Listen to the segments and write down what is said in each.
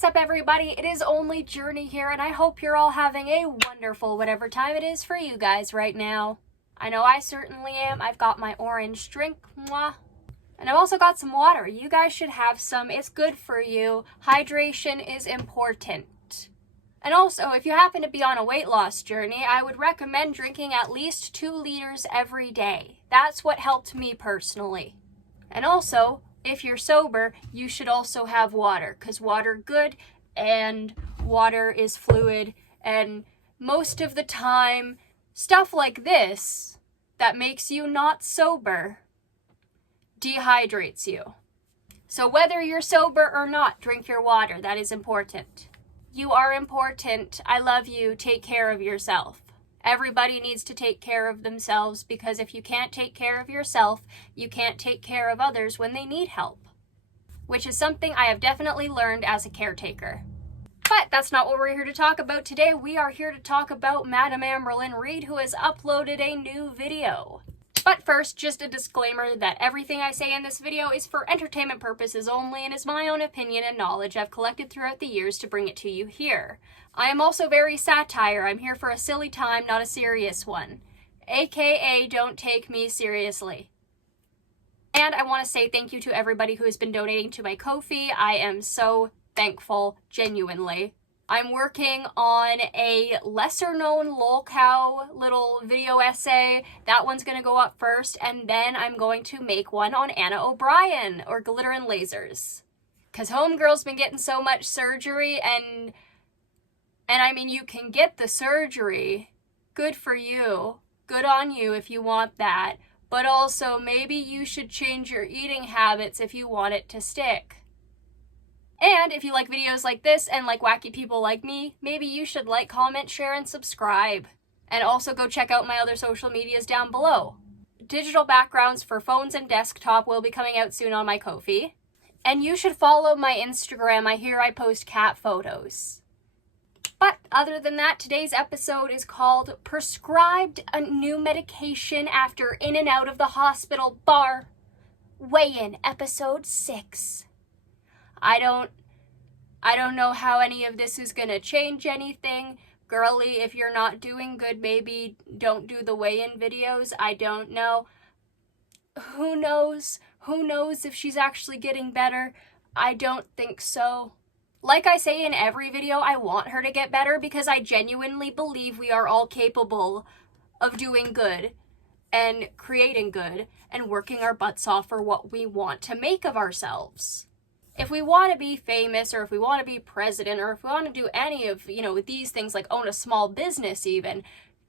What's up, everybody? It is only Journey here, and I hope you're all having a wonderful whatever time it is for you guys right now. I know I certainly am. I've got my orange drink, mwah. And I've also got some water. You guys should have some. It's good for you. Hydration is important. And also, if you happen to be on a weight loss journey, I would recommend drinking at least 2 liters every day. That's what helped me personally. And also, if you're sober, you should also have water, because water good and water is fluid, and most of the time, stuff like this that makes you not sober dehydrates you. So whether you're sober or not, drink your water. That is important. You are important. I love you. Take care of yourself. Everybody needs to take care of themselves, because if you can't take care of yourself, you can't take care of others when they need help, which is something I have definitely learned as a caretaker. But that's not what we're here to talk about today. We are here to talk about Madam Amberlyn Reed, who has uploaded a new video. But first, just a disclaimer that everything I say in this video is for entertainment purposes only and is my own opinion and knowledge I've collected throughout the years to bring it to you here. I am also very satire. I'm here for a silly time, not a serious one. AKA, don't take me seriously. And I want to say thank you to everybody who has been donating to my Ko-fi. I am so thankful, genuinely. I'm working on a lesser-known lolcow little video essay. That one's going to go up first, and then I'm going to make one on Anna O'Brien, or Glitter and Lasers. Because Homegirl's been getting so much surgery, and I mean, you can get the surgery. Good for you. Good on you if you want that. But also, maybe you should change your eating habits if you want it to stick. And if you like videos like this and like wacky people like me, maybe you should like, comment, share, and subscribe. And also go check out my other social medias down below. Digital backgrounds for phones and desktop will be coming out soon on my Ko-fi. And you should follow my Instagram. I hear I post cat photos. But other than that, today's episode is called Prescribed a New Medication After In and Out of the Hospital Bar. Weigh-in, episode 6. I don't know how any of this is gonna change anything. Girly, if you're not doing good, maybe don't do the weigh-in videos. I don't know. Who knows? Who knows if she's actually getting better? I don't think so. Like I say in every video, I want her to get better because I genuinely believe we are all capable of doing good and creating good and working our butts off for what we want to make of ourselves. If we want to be famous, or if we want to be president, or if we want to do any of, these things, like own a small business even,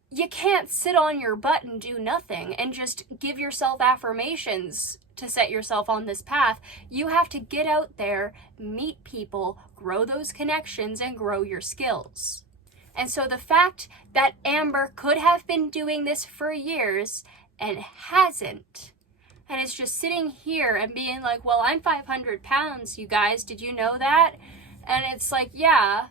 you can't sit on your butt and do nothing and just give yourself affirmations to set yourself on this path. You have to get out there, meet people, grow those connections, and grow your skills. And so the fact that Amber could have been doing this for years and hasn't, and it's just sitting here and being like, well, I'm 500 pounds, you guys, did you know that? And it's like, yeah.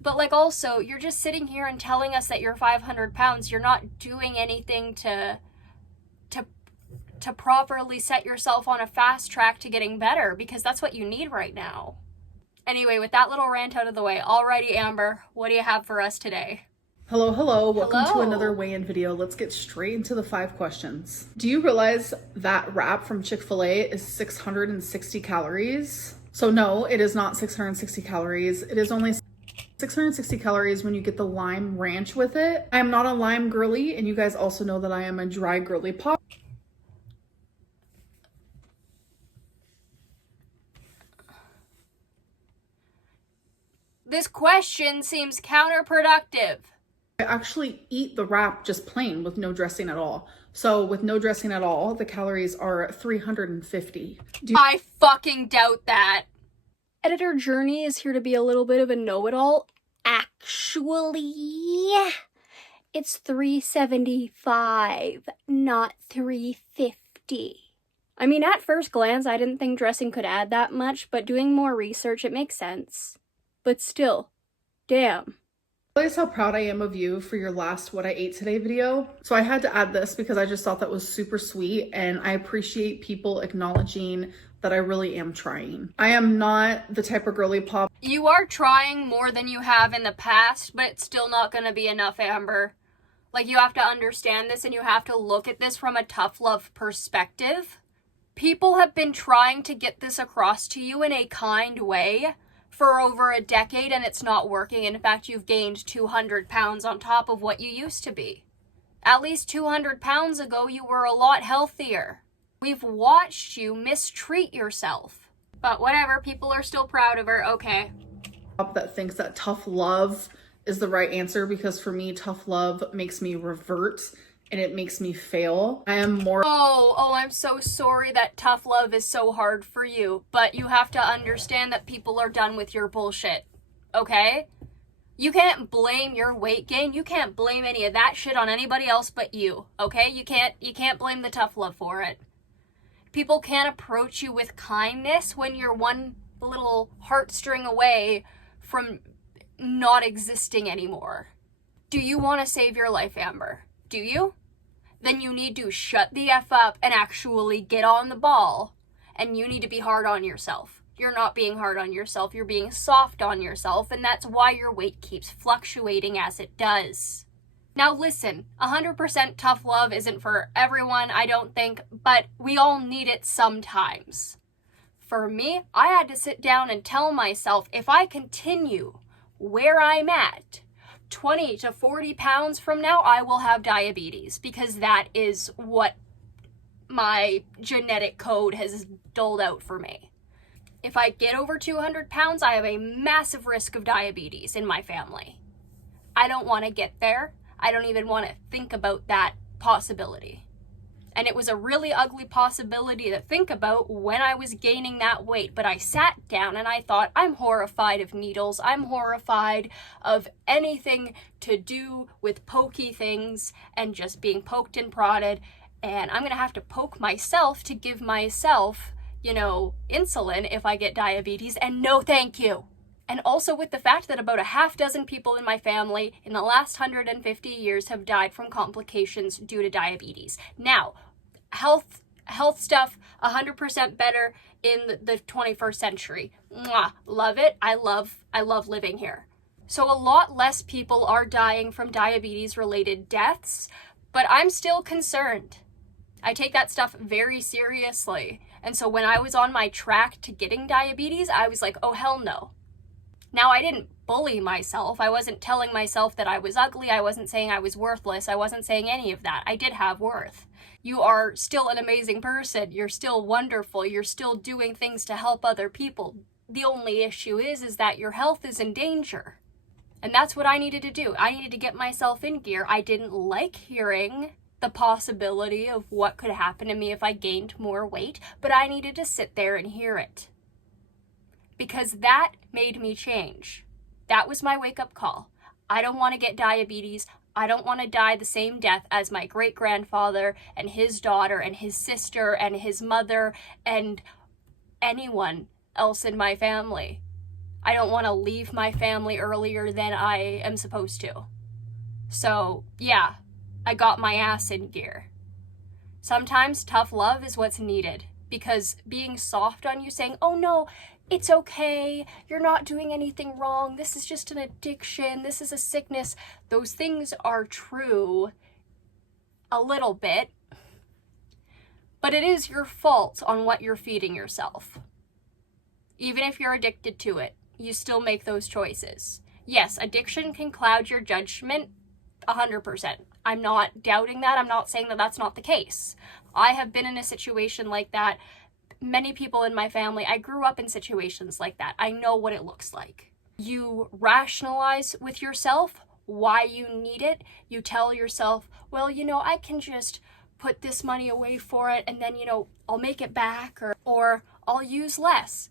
But like, also, you're just sitting here and telling us that you're 500 pounds. You're not doing anything to properly set yourself on a fast track to getting better, because that's what you need right now. Anyway, with that little rant out of the way, alrighty, Amber, what do you have for us today? Hello. Welcome to another weigh-in video. Let's get straight into the 5 questions. Do you realize that wrap from Chick-fil-A is 660 calories? So no, it is not 660 calories. It is only 660 calories when you get the lime ranch with it. I am not a lime girly, and you guys also know that I am a dry girly pop. This question seems counterproductive. I actually eat the wrap just plain with no dressing at all. So with no dressing at all, the calories are 350. I fucking doubt that. Editor Journey is here to be a little bit of a know-it-all. Actually, it's 375, not 350. I mean, at first glance, I didn't think dressing could add that much, but doing more research, it makes sense. But still, damn. Realize how proud I am of you for your last What I Ate Today video. So I had to add this because I just thought that was super sweet, and I appreciate people acknowledging that I really am trying. I am not the type of girly pop. You are trying more than you have in the past, but it's still not going to be enough, Amber. Like, you have to understand this, and you have to look at this from a tough love perspective. People have been trying to get this across to you in a kind way for over a decade, and it's not working. In fact, you've gained 200 pounds on top of what you used to be. At least 200 pounds ago, you were a lot healthier. We've watched you mistreat yourself. But whatever, people are still proud of her, okay. That thinks that tough love is the right answer, because for me, tough love makes me revert and it makes me fail. I am more... Oh, I'm so sorry that tough love is so hard for you, but you have to understand that people are done with your bullshit, okay? You can't blame your weight gain. You can't blame any of that shit on anybody else but you, okay? You can't blame the tough love for it. People can't approach you with kindness when you're one little heartstring away from not existing anymore. Do you want to save your life, Amber? Do you? Then you need to shut the F up and actually get on the ball. And you need to be hard on yourself. You're not being hard on yourself. You're being soft on yourself. And that's why your weight keeps fluctuating as it does. Now listen, 100% tough love isn't for everyone, I don't think, but we all need it sometimes. For me, I had to sit down and tell myself, if I continue where I'm at, 20 to 40 pounds from now, I will have diabetes, because that is what my genetic code has doled out for me. If I get over 200 pounds, I have a massive risk of diabetes in my family. I don't want to get there. I don't even want to think about that possibility. And it was a really ugly possibility to think about when I was gaining that weight. But I sat down and I thought, I'm horrified of needles. I'm horrified of anything to do with pokey things and just being poked and prodded. And I'm going to have to poke myself to give myself, insulin if I get diabetes. And no thank you. And also with the fact that about a half dozen people in my family in the last 150 years have died from complications due to diabetes. Now, health stuff, 100% better in the 21st century. Mwah, love it. I love living here. So a lot less people are dying from diabetes-related deaths, but I'm still concerned. I take that stuff very seriously. And so when I was on my track to getting diabetes, I was like, oh, hell no. Now, I didn't bully myself. I wasn't telling myself that I was ugly. I wasn't saying I was worthless. I wasn't saying any of that. I did have worth. You are still an amazing person. You're still wonderful. You're still doing things to help other people. The only issue is that your health is in danger. And that's what I needed to do. I needed to get myself in gear. I didn't like hearing the possibility of what could happen to me if I gained more weight, but I needed to sit there and hear it. Because that made me change. That was my wake-up call. I don't want to get diabetes. I don't want to die the same death as my great-grandfather and his daughter and his sister and his mother and anyone else in my family. I don't want to leave my family earlier than I am supposed to. So, yeah, I got my ass in gear. Sometimes tough love is what's needed, because being soft on you, saying, oh no, it's okay, you're not doing anything wrong, this is just an addiction, this is a sickness, those things are true a little bit, but it is your fault on what you're feeding yourself. Even if you're addicted to it, you still make those choices. Yes, addiction can cloud your judgment 100%. I'm not doubting that. I'm not saying that that's not the case. I have been in a situation like that. Many people in my family, I grew up in situations like that. I know what it looks like. You rationalize with yourself why you need it. You tell yourself, well, I can just put this money away for it and then, I'll make it back or I'll use less.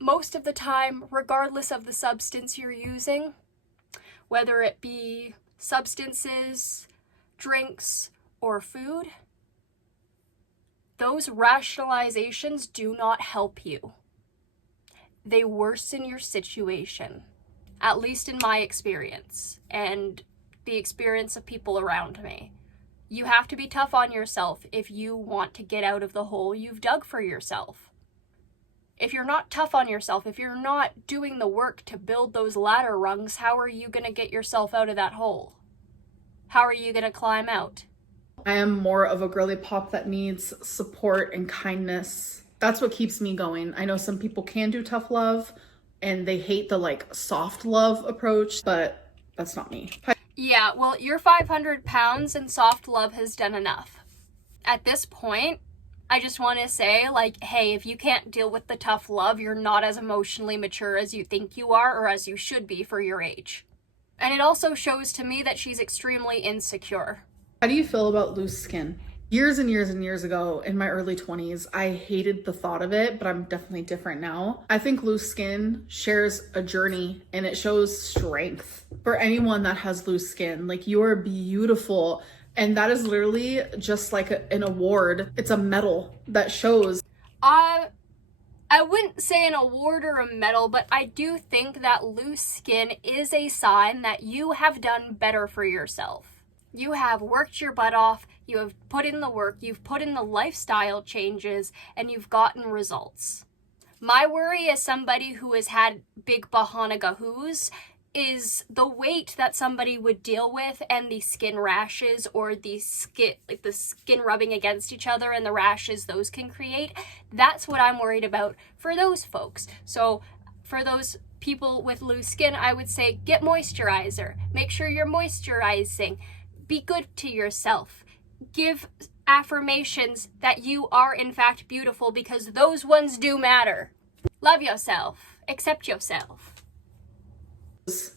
Most of the time, regardless of the substance you're using, whether it be substances, drinks, or food, those rationalizations do not help you. They worsen your situation, at least in my experience and the experience of people around me. You have to be tough on yourself if you want to get out of the hole you've dug for yourself. If you're not tough on yourself, if you're not doing the work to build those ladder rungs, how are you going to get yourself out of that hole? How are you going to climb out? I am more of a girly pop that needs support and kindness. That's what keeps me going. I know some people can do tough love and they hate the like soft love approach, but that's not me. Yeah, well, your 500 pounds and soft love has done enough. At this point, I just want to say, like, hey, if you can't deal with the tough love, you're not as emotionally mature as you think you are or as you should be for your age. And it also shows to me that she's extremely insecure. How do you feel about loose skin? Years and years and years ago, in my early 20s, I hated the thought of it, but I'm definitely different now. I think loose skin shares a journey and it shows strength. For anyone that has loose skin, like, you are beautiful. And that is literally just like an award. It's a medal that shows. I wouldn't say an award or a medal, but I do think that loose skin is a sign that you have done better for yourself. You have worked your butt off, you have put in the work, you've put in the lifestyle changes, and you've gotten results. My worry as somebody who has had big bahanagahoos is the weight that somebody would deal with and the skin rashes or the skin rubbing against each other and the rashes those can create. That's what I'm worried about for those folks. So for those people with loose skin, I would say get moisturizer. Make sure you're moisturizing. Be good to yourself. Give affirmations that you are in fact beautiful, because those ones do matter. Love yourself. Accept yourself.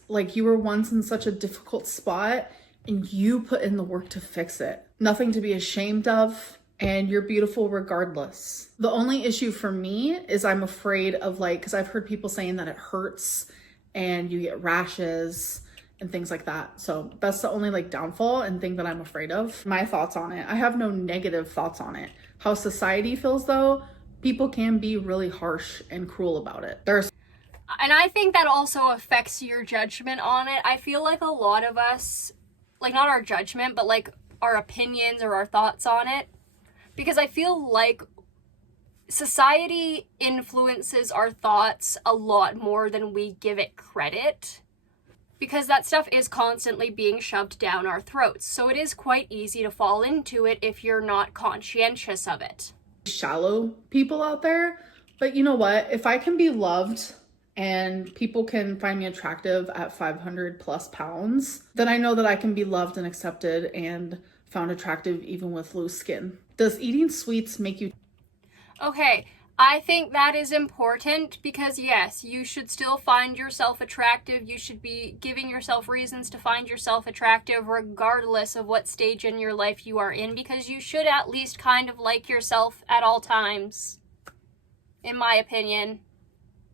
Like, you were once in such a difficult spot and you put in the work to fix it. Nothing to be ashamed of, and you're beautiful regardless. The only issue for me is I'm afraid of, like, because I've heard people saying that it hurts and you get rashes and things like that. So that's the only like downfall and thing that I'm afraid of. My thoughts on it, I have no negative thoughts on it. How society feels though, people can be really harsh and cruel about it. And I think that also affects your judgment on it. I feel like a lot of us, like, not our judgment, but like our opinions or our thoughts on it, because I feel like society influences our thoughts a lot more than we give it credit, because that stuff is constantly being shoved down our throats. So it is quite easy to fall into it if you're not conscientious of it. Shallow people out there, but you know what? If I can be loved and people can find me attractive at 500 plus pounds, then I know that I can be loved and accepted and found attractive even with loose skin. Does eating sweets make you... Okay, I think that is important, because yes, you should still find yourself attractive. You should be giving yourself reasons to find yourself attractive regardless of what stage in your life you are in, because you should at least kind of like yourself at all times, in my opinion.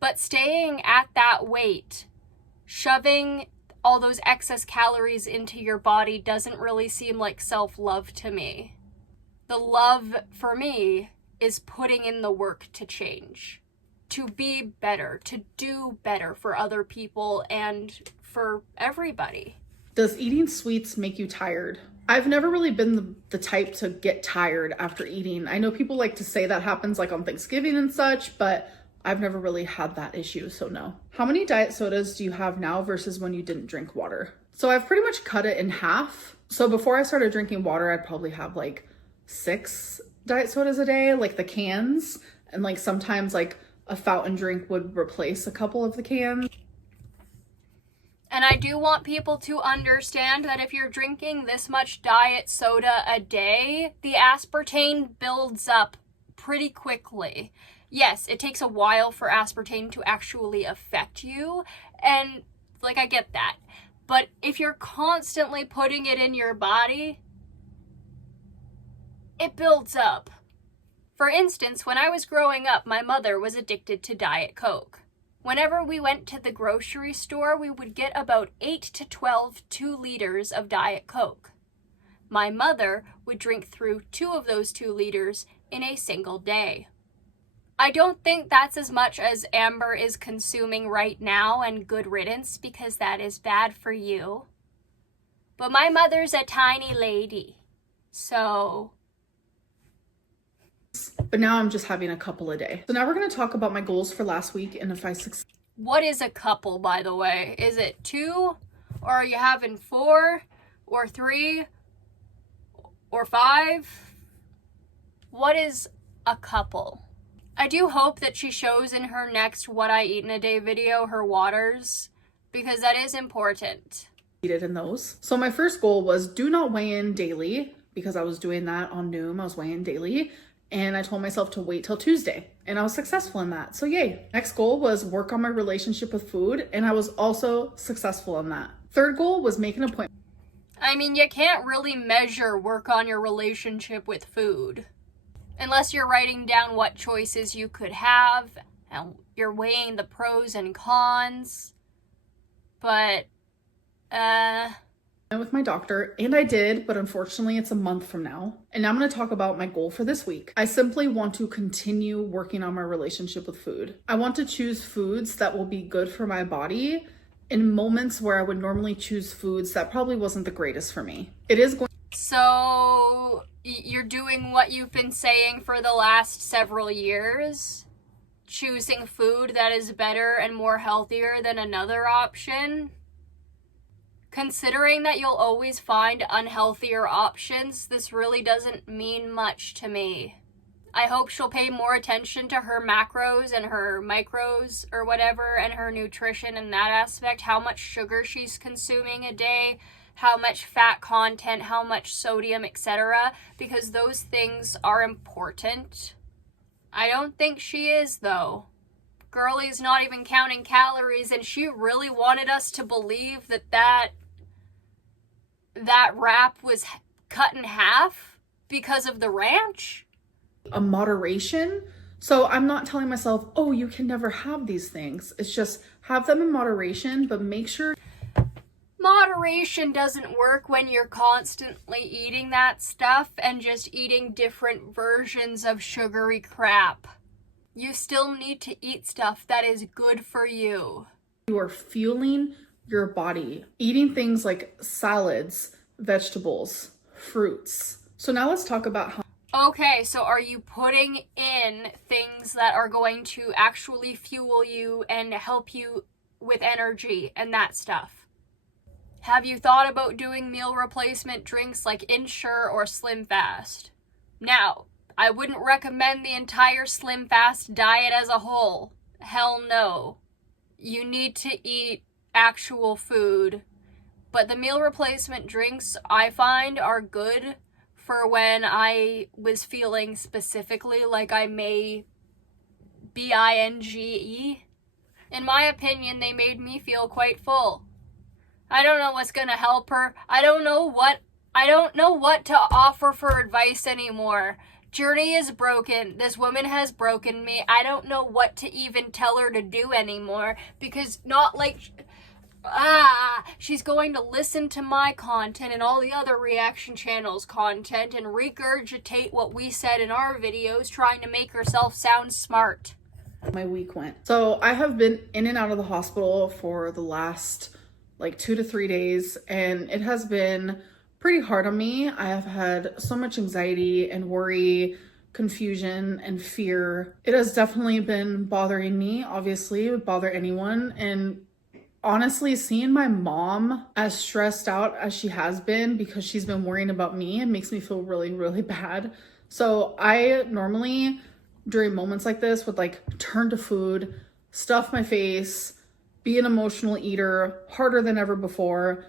But staying at that weight, shoving all those excess calories into your body doesn't really seem like self-love to me. The love for me is putting in the work to change, to be better, to do better for other people and for everybody. Does eating sweets make you tired? I've never really been the type to get tired after eating. I know people like to say that happens like on Thanksgiving and such, but I've never really had that issue, so no. How many diet sodas do you have now versus when you didn't drink water? So I've pretty much cut it in half. So before I started drinking water, I'd probably have like 6 diet sodas a day, like the cans, and like sometimes like a fountain drink would replace a couple of the cans. And I do want people to understand that if you're drinking this much diet soda a day, the aspartame builds up pretty quickly. Yes, it takes a while for aspartame to actually affect you, and like, I get that. But if you're constantly putting it in your body, it builds up. For instance, when I was growing up, my mother was addicted to Diet Coke. Whenever we went to the grocery store, we would get about 8 to 12 2-liters of Diet Coke. My mother would drink through 2 of those 2 liters in a single day. I don't think that's as much as Amber is consuming right now, and good riddance, because that is bad for you. But my mother's a tiny lady, so... but now I'm just having a couple a day. So now we're going to talk about my goals for last week and if I succeed. What is a couple, by the way? Is it 2? Or are you having 4? Or 3? Or 5? What is a couple? I do hope that she shows in her next What I Eat in a Day video her waters, because that is important. In those. So my first goal was do not weigh in daily, because I was doing that on Noom. I was weighing daily, and I told myself to wait till Tuesday, and I was successful in that. So yay. Next goal was work on my relationship with food, and I was also successful in that. Third goal was make an appointment. I mean, you can't really measure work on your relationship with food unless you're writing down what choices you could have and you're weighing the pros and cons. But with my doctor, and I did, but unfortunately it's a month from now. And now I'm going to talk about my goal for this week. I simply want to continue working on my relationship with food. I want to choose foods that will be good for my body in moments where I would normally choose foods that probably wasn't the greatest for me. It is going. So you're doing what you've been saying for the last several years, choosing food that is better and more healthier than another option. Considering that you'll always find unhealthier options, this really doesn't mean much to me. I hope she'll pay more attention to her macros and her micros or whatever, and her nutrition in that aspect, how much sugar she's consuming a day, how much fat content, how much sodium, etc., because those things are important. I don't think she is, though. Girlie's not even counting calories, and she really wanted us to believe that wrap was cut in half because of the ranch. A moderation. So I'm not telling myself, oh, you can never have these things. It's just have them in moderation, but make sure. Moderation doesn't work when you're constantly eating that stuff and just eating different versions of sugary crap. You still need to eat stuff that is good for you. You are fueling your body, eating things like salads, vegetables, fruits. So now let's talk about how. Okay, so are you putting in things that are going to actually fuel you and help you with energy and that stuff? Have you thought about doing meal replacement drinks like Ensure or Slim Fast? Now, I wouldn't recommend the entire Slim Fast diet as a whole. Hell no. You need to eat actual food. But the meal replacement drinks I find are good for when I was feeling specifically like I may binge. In my opinion, they made me feel quite full. I don't know what's gonna help her. I don't know what to offer for advice anymore. Journey is broken. This woman has broken me. I don't know what to even tell her to do anymore, because not like she's going to listen to my content and all the other reaction channels' content and regurgitate what we said in our videos, trying to make herself sound smart. My week went. So I have been in and out of the hospital for the last 2 to 3 days, and it has been pretty hard on me. I have had so much anxiety and worry, confusion and fear. It has definitely been bothering me. Obviously, it would bother anyone. And honestly, seeing my mom as stressed out as she has been because she's been worrying about me, it makes me feel really, really bad. So I normally, during moments like this, would turn to food, stuff my face, be an emotional eater, harder than ever before.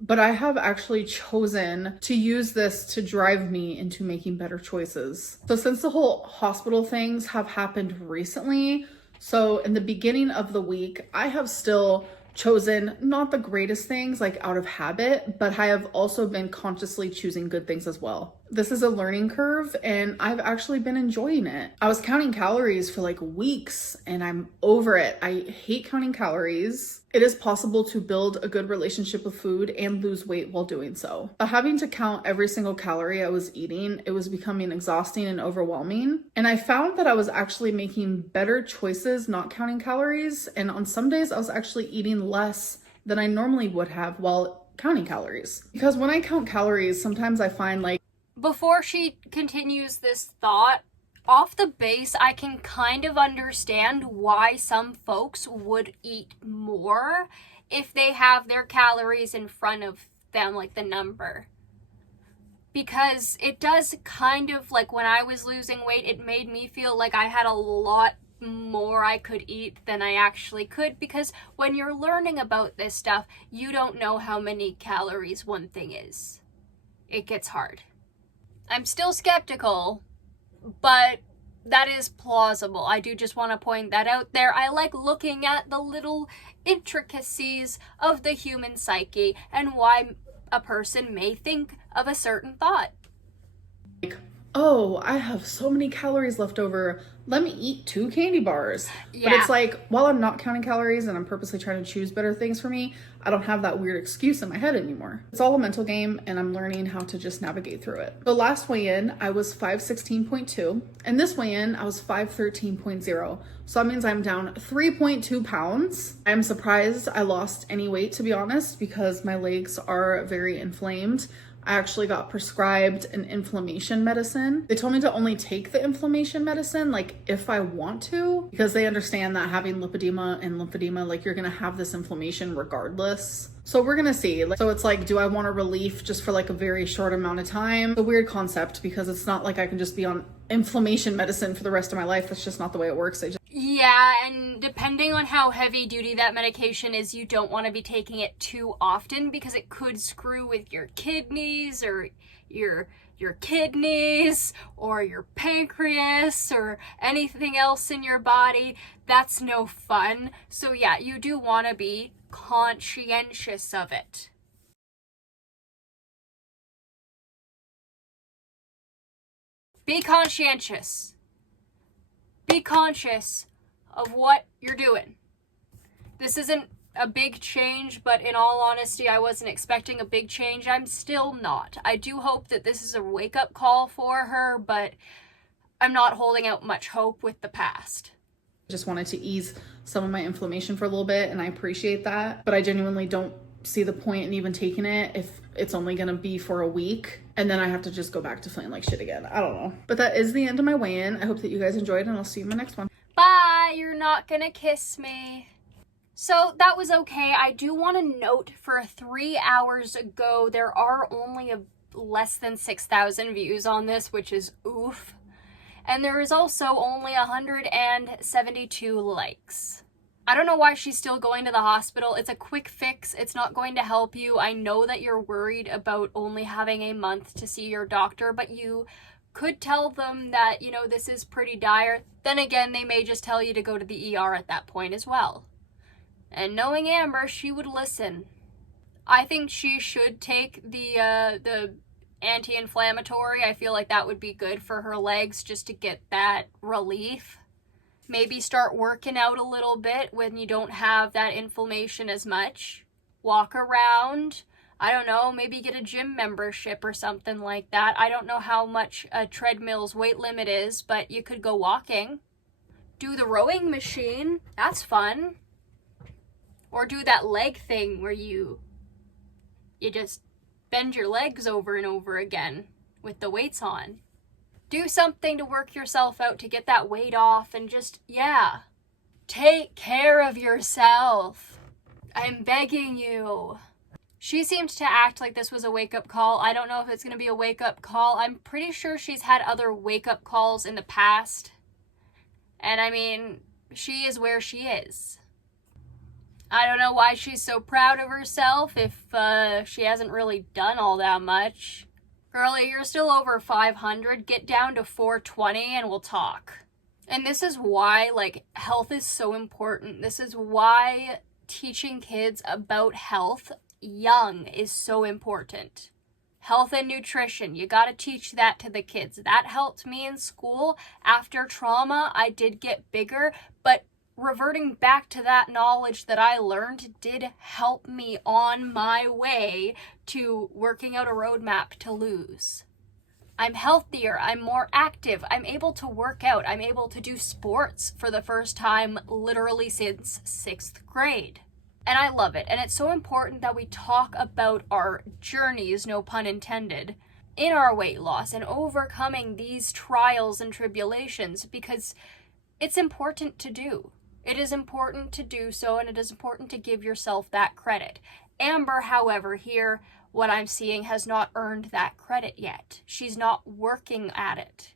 But I have actually chosen to use this to drive me into making better choices. So since the whole hospital things have happened recently, so in the beginning of the week, I have still chosen not the greatest things out of habit, but I have also been consciously choosing good things as well. This is a learning curve, and I've actually been enjoying it. I was counting calories for weeks, and I'm over it. I hate counting calories. It is possible to build a good relationship with food and lose weight while doing so. But having to count every single calorie I was eating, it was becoming exhausting and overwhelming. And I found that I was actually making better choices not counting calories. And on some days, I was actually eating less than I normally would have while counting calories. Because when I count calories, sometimes I find Before she continues this thought, off the base, I can kind of understand why some folks would eat more if they have their calories in front of them, like the number. Because it does kind of, like when I was losing weight, it made me feel like I had a lot more I could eat than I actually could, because when you're learning about this stuff, you don't know how many calories one thing is. It gets hard. I'm still skeptical, but that is plausible. I do just want to point that out there. I like looking at the little intricacies of the human psyche and why a person may think of a certain thought. Like, oh, I have so many calories left over. Let me eat 2 candy bars. Yeah. But it's like, while I'm not counting calories and I'm purposely trying to choose better things for me, I don't have that weird excuse in my head anymore. It's all a mental game, and I'm learning how to just navigate through it. The last weigh-in, I was 516.2, and this weigh-in, I was 513.0. So that means I'm down 3.2 pounds. I'm surprised I lost any weight, to be honest, because my legs are very inflamed. I actually got prescribed an inflammation medicine. They told me to only take the inflammation medicine, like if I want to, because they understand that having lymphedema, like you're gonna have this inflammation regardless. So we're gonna see. So it's like, do I want a relief just for like a very short amount of time? It's a weird concept, because it's not like I can just be on inflammation medicine for the rest of my life. That's just not the way it works. Yeah, and depending on how heavy duty that medication is, you don't want to be taking it too often, because it could screw with your kidneys or your kidneys or your pancreas or anything else in your body. That's no fun. So yeah, you do want to be conscientious of it. Be conscientious. Be conscious of what you're doing. This isn't a big change, but in all honesty, I wasn't expecting a big change. I'm still not. I do hope that this is a wake-up call for her, but I'm not holding out much hope with the past. I just wanted to ease some of my inflammation for a little bit, and I appreciate that, but I genuinely don't see the point in even taking it if it's only gonna be for a week and then I have to just go back to feeling like shit again. I don't know. But that is the end of my weigh-in. I hope that you guys enjoyed, and I'll see you in my next one. Bye! You're not gonna kiss me. So that was okay. I do want to note, for 3 hours ago, there are only less than 6,000 views on this, which is oof. And there is also only 172 likes. I don't know why she's still going to the hospital. It's a quick fix. It's not going to help you. I know that you're worried about only having a month to see your doctor, but you could tell them that, you know, this is pretty dire. Then again, they may just tell you to go to the ER at that point as well. And knowing Amber, she would listen. I think she should take the anti-inflammatory. I feel like that would be good for her legs, just to get that relief. Maybe start working out a little bit when you don't have that inflammation as much. Walk around. I don't know, maybe get a gym membership or something like that. I don't know how much a treadmill's weight limit is, but you could go walking. Do the rowing machine. That's fun. Or do that leg thing where you just bend your legs over and over again with the weights on. Do something to work yourself out to get that weight off, and just, yeah, take care of yourself. I'm begging you. She seemed to act like this was a wake-up call. I don't know if it's going to be a wake-up call. I'm pretty sure she's had other wake-up calls in the past. And I mean, she is where she is. I don't know why she's so proud of herself if she hasn't really done all that much. Girlie, you're still over 500. Get down to 420 and we'll talk. And this is why, like, health is so important. This is why teaching kids about health young is so important. Health and nutrition, you gotta teach that to the kids. That helped me in school. After trauma, I did get bigger, but reverting back to that knowledge that I learned did help me on my way to working out a roadmap to lose. I'm healthier, I'm more active, I'm able to work out, I'm able to do sports for the first time literally since 6th grade. And I love it. And it's so important that we talk about our journeys, no pun intended. in our weight loss and overcoming these trials and tribulations, because it's important to do. It is important to do so, and it is important to give yourself that credit. Amber, however, here, what I'm seeing, has not earned that credit yet. She's not working at it.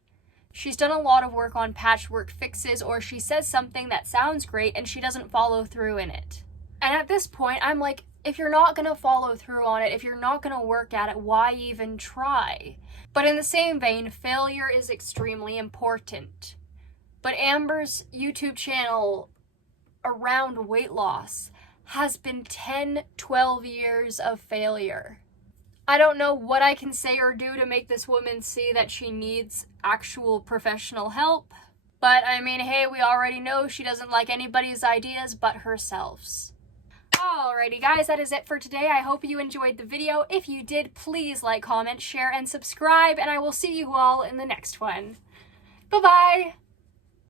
She's done a lot of work on patchwork fixes, or she says something that sounds great and she doesn't follow through in it. And at this point, I'm like, if you're not going to follow through on it, if you're not going to work at it, why even try? But in the same vein, failure is extremely important. But Amber's YouTube channel around weight loss has been 10, 12 years of failure. I don't know what I can say or do to make this woman see that she needs actual professional help. But I mean, hey, we already know she doesn't like anybody's ideas but herself's. Alrighty guys, that is it for today. I hope you enjoyed the video. If you did, please like, comment, share, and subscribe, and I will see you all in the next one. Bye-bye!